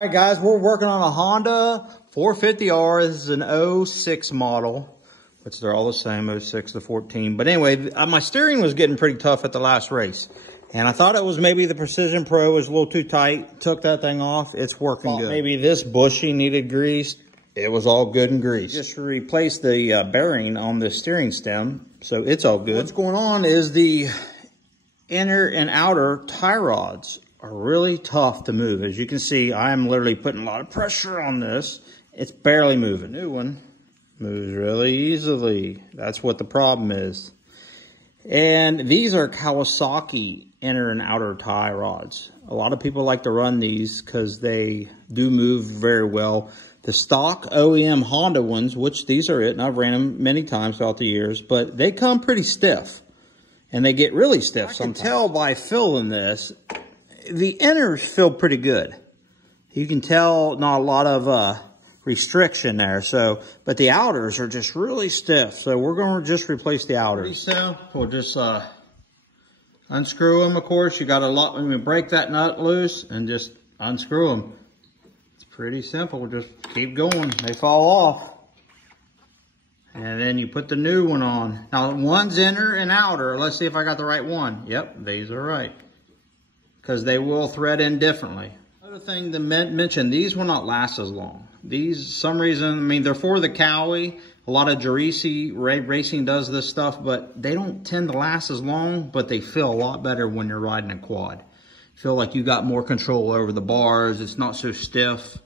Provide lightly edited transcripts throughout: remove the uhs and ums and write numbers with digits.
All right, guys, we're working on a Honda 450R. This is an 06 model, which they're all the same, 06 to 14. But anyway, my steering was getting pretty tough at the last race. And I thought it was maybe the Precision Pro was a little too tight. Took that thing off. It's working good. Maybe this bushing needed greased. It was all good and greased. Just replaced the bearing on the steering stem, so it's all good. What's going on is the inner and outer tie rods are really tough to move. As you can see, I'm literally putting a lot of pressure on this. It's barely moving. The new one moves really easily. That's what the problem is. And these are Kawasaki inner and outer tie rods. A lot of people like to run these because they do move very well. The stock OEM Honda ones, which these are it, and I've ran them many times throughout the years, but they come pretty stiff. And they get really stiff sometimes. I can tell by feeling this, the inners feel pretty good. You can tell not a lot of restriction there. So, but the outers are just really stiff. So we're going to just replace the outers. So we'll just unscrew them. Of course, you got a lot when you break that nut loose and just unscrew them. It's pretty simple. Just keep going. They fall off. And then you put the new one on. Now one's inner and outer. Let's see if I got the right one. Yep, these are right. Because they will thread in differently. Another thing to mention, these will not last as long. These, some reason, I mean, they're for the Cowie. A lot of Gerici Racing does this stuff, but they don't tend to last as long, but they feel a lot better when you're riding a quad. Feel like you got more control over the bars. It's not so stiff,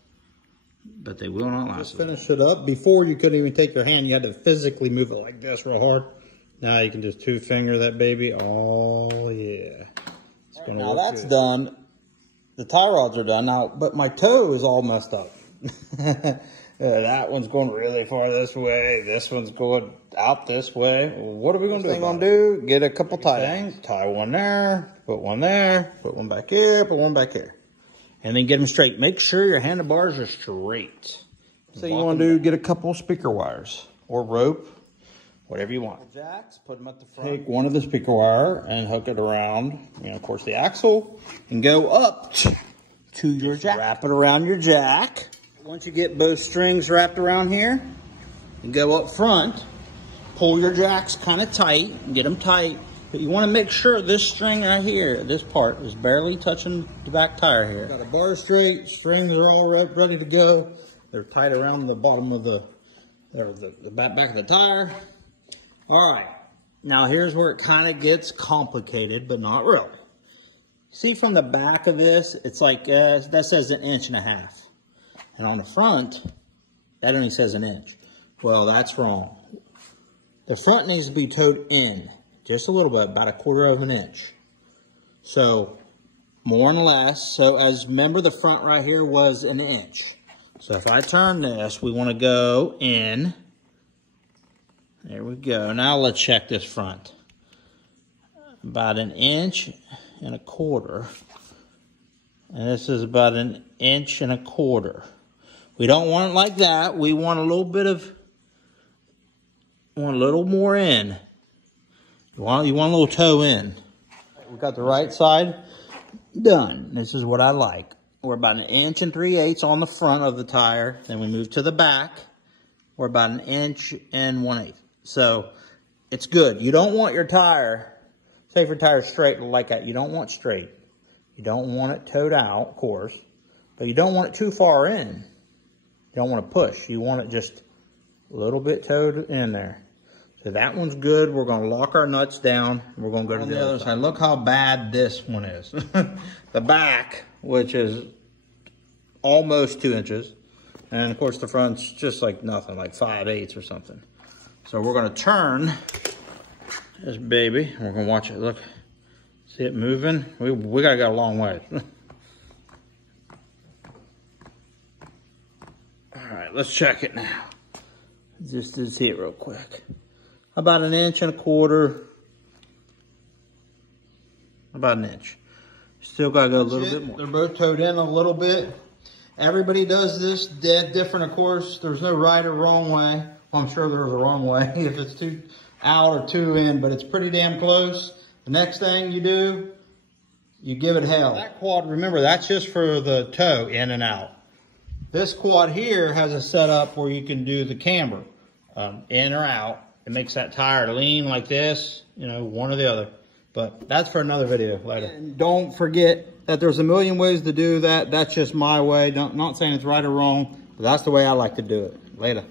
but they will not last. Just finish it up. Before, you couldn't even take your hand. You had to physically move it like this real hard. Now you can just two finger that baby. Oh, yeah. Now that's done. The tie rods are done now, but my toe is all messed up. That one's going really far this way. This one's going out this way. What are we going to do? Get a couple ties. Tie one there, put one there, put one back here, put one back here. And then get them straight. Make sure your handlebars are straight. So you want to do, get a couple speaker wires or rope. Whatever you want. Jacks, put them at the front. Take one of the speaker wire and hook it around, of course, the axle, and go up to your jack. Wrap it around your jack. Once you get both strings wrapped around here, and go up front, pull your jacks kind of tight, and get them tight. But you want to make sure this string right here, this part, is barely touching the back tire here. Got a bar straight, strings are all ready to go. They're tight around the bottom of the back of the tire. All right, now here's where it kind of gets complicated, but not really. See from the back of this, it's like, that says 1.5 inches. And on the front, that only says 1 inch. Well, that's wrong. The front needs to be towed in, just a little bit, about 1/4 inch. So, more and less. So, as remember, the front right here was 1 inch. So, if I turn this, we want to go in. There we go. Now let's check this front. About 1.25 inches. And this is about 1.25 inches. We don't want it like that. We want a little bit of, a little more in. You want a little toe in. We got the right side done. This is what I like. We're about 1 3/8 inches on the front of the tire. Then we move to the back. We're about 1 1/8 inches. So it's good. You don't want your tire, say if your tire's straight like that, you don't want straight. You don't want it towed out, of course, but you don't want it too far in. You don't want to push. You want it just a little bit towed in there. So that one's good. We're going to lock our nuts down. We're going to go to the other side. Look how bad this one is. The back, which is almost 2 inches. And of course the front's just like nothing, like 5/8 or something. So we're going to turn this baby. We're going to watch it. Look. See it moving? We got to go a long way. All right, let's check it now. Just to see it real quick. About 1.25 inches. About 1 inch. Still got to go a little bit more. They're both towed in a little bit. Everybody does this dead different, of course. There's no right or wrong way. Well, I'm sure there's a wrong way if it's too out or too in, but it's pretty damn close. The next thing you do, you give it hell. That quad, remember, that's just for the toe in and out. This quad here has a setup where you can do the camber, in or out. It makes that tire lean like this, you know, one or the other. But that's for another video later. And don't forget that there's a million ways to do that. That's just my way. Not saying it's right or wrong, but that's the way I like to do it. Later.